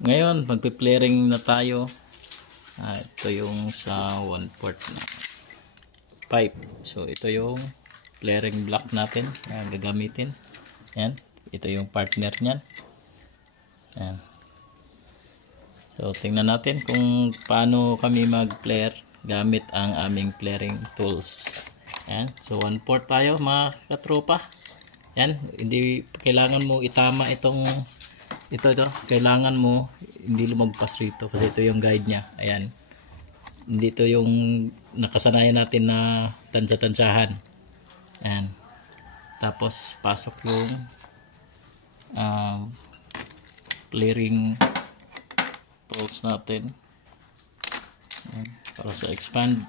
Ngayon, magpi-flaring na tayo. Ito yung sa 1/4 na pipe. So, ito yung flaring block natin. Ayan, gagamitin. Ayan. Ito yung partner niyan. Ayan. So, tingnan natin kung paano kami mag-flare gamit ang aming flaring tools. Ayan. So, 1/4 tayo mga katropa. Ayan. Hindi kailangan mo itama itong ito. Kailangan mo hindi lumagpas rito kasi ito yung guide niya. Ayan. Hindi ito yung nakasanayan natin na tansya-tansyahan. Ayan. Tapos, pasok yung flaring tools natin. Ayan. Para sa expanding.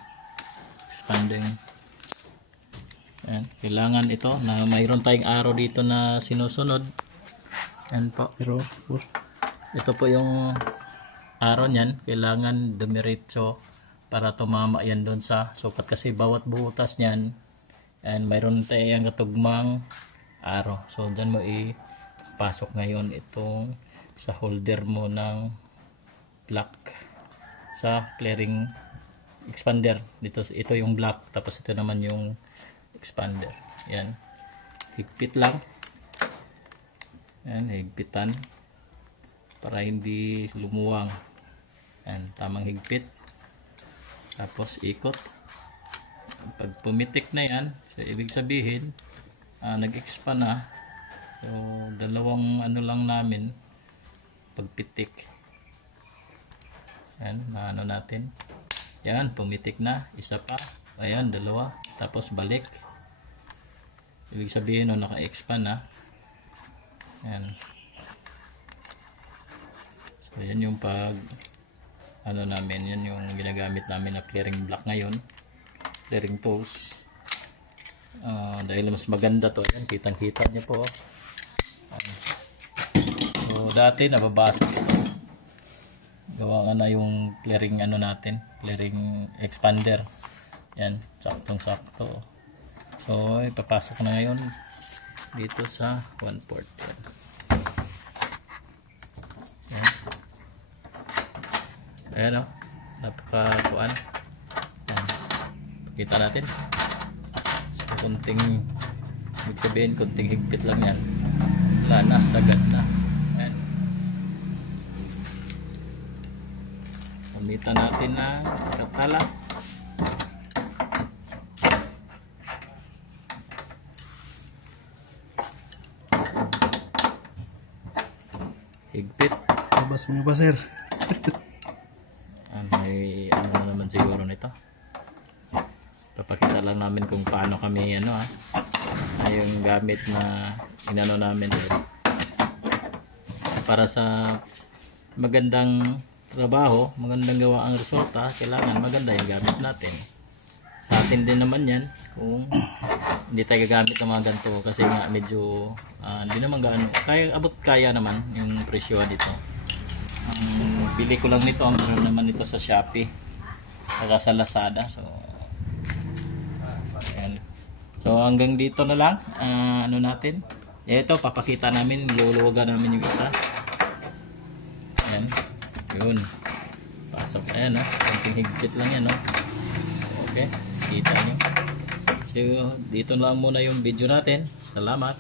Ayan. Kailangan ito na mayroon tayong arrow dito na sinusunod. Ayan po. Ito po yung arrow niyan. Kailangan dumiretso para tumama yan doon sa sukat. Kasi bawat butas niyan, and mayroon tayong katugmang arrow. So, dyan mo ipasok ngayon itong sa holder mo ng block sa flaring expander. Ito yung block. Tapos ito naman yung expander. Yan. Higpit lang. Yan, higpitan para hindi lumuwang. Yan, tamang higpit. Tapos ikot. Pag pumitik na yan, so ibig sabihin nag-expand na. So dalawang ano lang namin pagpitik. Yan, ano natin. Yan, pumitik na. Isa pa. Ayan, dalawa. Tapos balik. Ibig sabihin naka-expand na. Yan. So yan yung pag ano namin, yan yung ginagamit namin na flaring block ngayon, flaring tools. Dahil mas maganda to, yan, kitang kita nyo po. So dati nababasa ito, gawa nga na yung flaring ano natin, flaring expander. Yan, saktong sakto. So ipapasok na ngayon dito sa 1/4. Ayan o, napakakuan. Pakita natin. So kunting, ibig sabihin kunting higpit lang yan. Wala na, sagad na. Ayan. Gamitan natin na katala. Higpit. Labas mo ba, sir? May ano naman siguro nito. Papakita lang namin kung paano kami yung gamit na inano namin para sa magandang trabaho, magandang gawa ang resulta. Kailangan maganda yung gamit natin. Sa atin din naman yan kung hindi tayo gagamit ng mga ganito kasi nga medyo hindi naman gaano kaya naman yung presyo dito. Bili ko lang nito, meron naman ito sa Shopee saka sa Lazada. So ayan. So hanggang dito na lang ano natin. Ito papakita namin, luluwagan namin yung isa. Ayan. Yun. Pasok. Ayan konting higpit lang yan Okay. Kita nyo. So dito lang muna yung video natin. Salamat.